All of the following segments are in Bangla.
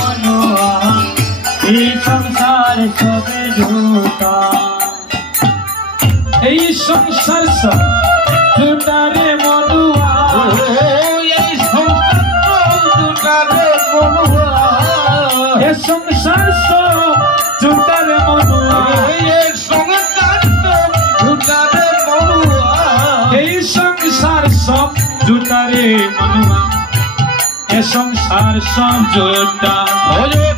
मनुआ ये संसार सबे झूठा ये संसार सब झूठा रे मनुआ ये संसार झूठा रे मनुआ ये संसार सब झूठा रे मनुआ ये संसार सब झूठा रे मनुआ ये संसार सब झूठा रे मनुआ ये संसार सब झूठा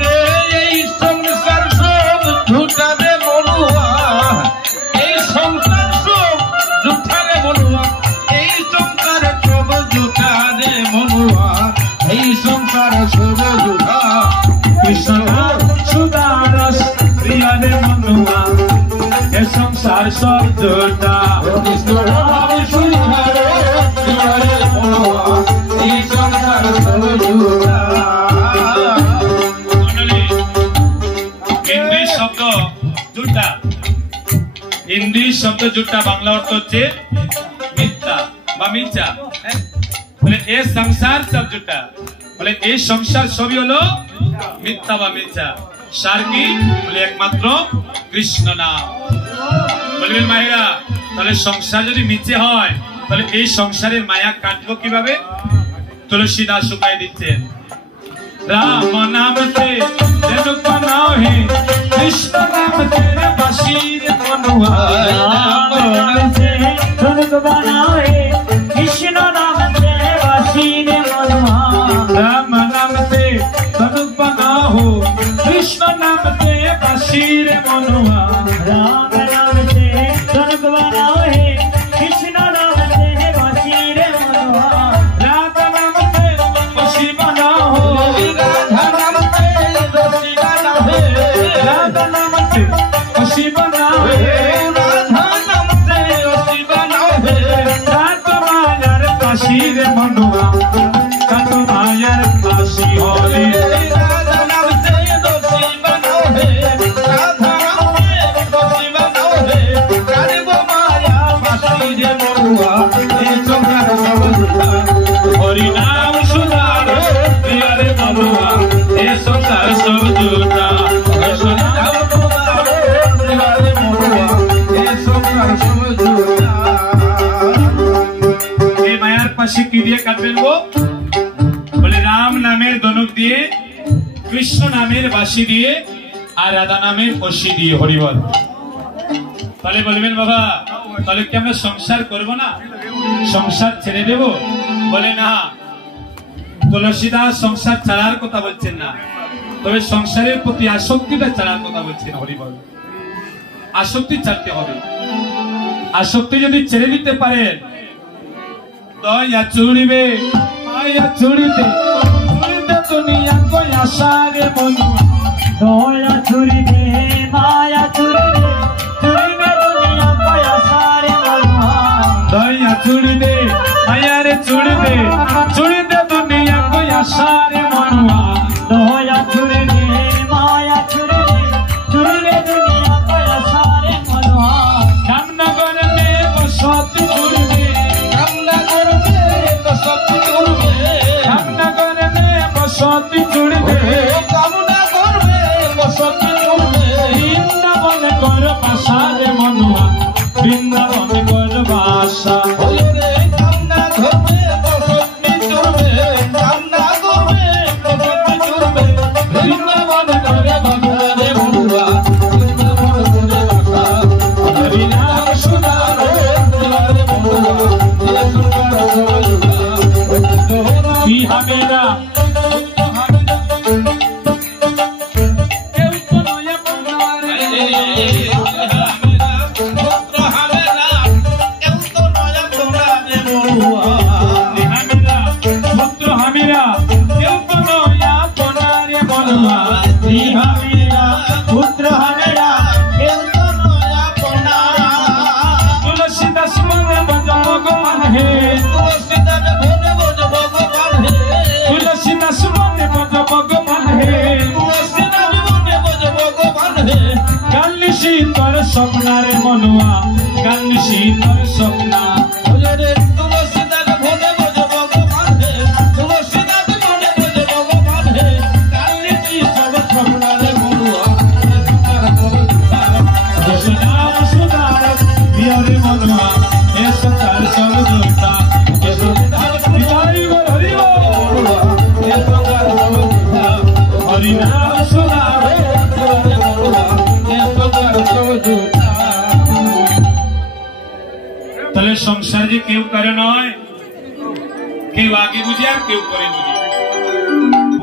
रे ये संसार सब झूठा रे मनुआ ये संसार सब झूठा रे मनुआ ये संसार सब झूठा रे मनुआ ये संसार सब झूठा कृष्ण सुदारस प्रिय रे मनुआ ये संसार सब झूठा कृष्ण सुदारस प्रिय रे मनुआ ये संसार सब झूठा हिंदी शब्द झूठा हिंदी शब्द झूठा बांग्ला अर्थ होच्छे मिथ्या बा मिथ्या बोले ए संसार सब झूठा बोले ए संसार सबই হলো মিথ্যা বা মিথ্যা সার কি বলে একমাত্র কৃষ্ণ নাম বলবেন মায়েরা তাহলে সংসার যদি মিথ্যে হয় তাহলে এই সংসারের মায়া কাটবো কিভাবে तुलसीदास सुखाए दिच्छेन राम नाम से जनुक बनाओ है कृष्ण नाम तेरे बशीर मनुआ राम नाम से जनुक बनाओ है कृष्ण नाम तेरे बशीर मनुआ राम नाम से जनुक बनाओ हो कृष्ण नाम तेरे बशीर मनुआ राम नाम से जनुक बनाओ है कृष्ण नाम तेरे बशीर मनुआ राधा नाम से बशी बनाओ राधा नाम से बशी बनाओ राधा नाम से बशी बनाओ राधा नाम से बशी बनाओ राधा मायार काशी रे मनुआ राधा मायार काशी होले राधा नाम से बशी बनाओ राधा नाम से बशी बनाओ राधा माया काशी रे मनुआ ये संसार सब झूठा हरि नाम सुधार प्रिय रे मनुआ ये संसार सब झूठा कृष्ण नाम सुधार प्रिय रे मनुआ ये संसार सब झूठा ये मायार पाशी की दिए काटबेन गो बोले राम नामेर धनुक दिए कृष्ण नामेर बाशी दिए আর রাধা নামের কষি দিয়ে হরি বল তাহলে বলবেন বাবা তাহলে কি আমরা সংসার করব না সংসার ছেড়ে দেব বলে না তুলসীদাস সংসার ছাড়ার কথা বলছেন না তবে সংসারের প্রতি আসক্তিটা ছাড়ার কথা বলছেন হরি বল আসক্তি ছাড়তে হবে আসক্তি যদি ছেড়ে দিতে পারেন দয়া চুড়িবে মায়া চুড়িতে চুড়িতে দুনিয়া কই আশারে মনুয়া দয়া চুড়িবে মায়া চুড়িবে চুড়িবে দুনিয়া কই আশারে মনুয়া দয়া চুড়িবে মায়ারে চুড়িবে চুড়িতে দুনিয়া কই আশারে মনুয়া দয়া চুড়িবে মায়া চুড়িবে চুড়িবে দুনিয়া কই আশারে মনুয়া কামনা করবে বসতি চুড়িবে কামনা করবে বসতি চুড়িবে কামনা করবে বসতি চুড়িবে কামনা করবে বসতি চুড়িবে বৃন্দাবন কর বাসারে মনুয়া বৃন্দাবন কর বাসা কামনা করবে বসতি চুড়িবে কামনা করবে বসতি চুড়িবে বৃন্দাবন কর বাসারে মনুয়া বৃন্দাবন কর বাসা হরি নাম সুধার রে মনুয়া ये संसार सब झूठा ही हमेरा तुलसीदास मन भगवान है तुलसीदास मन भगवान है गाली शीतर सपना रे मनुआ गाली शीतर सपना तुलसीदास হরিনাম শোনাবে তাহলে সংসার যে কেউ করে নয়, কেউ আগে বুঝে আর কেউ পরে বুঝে।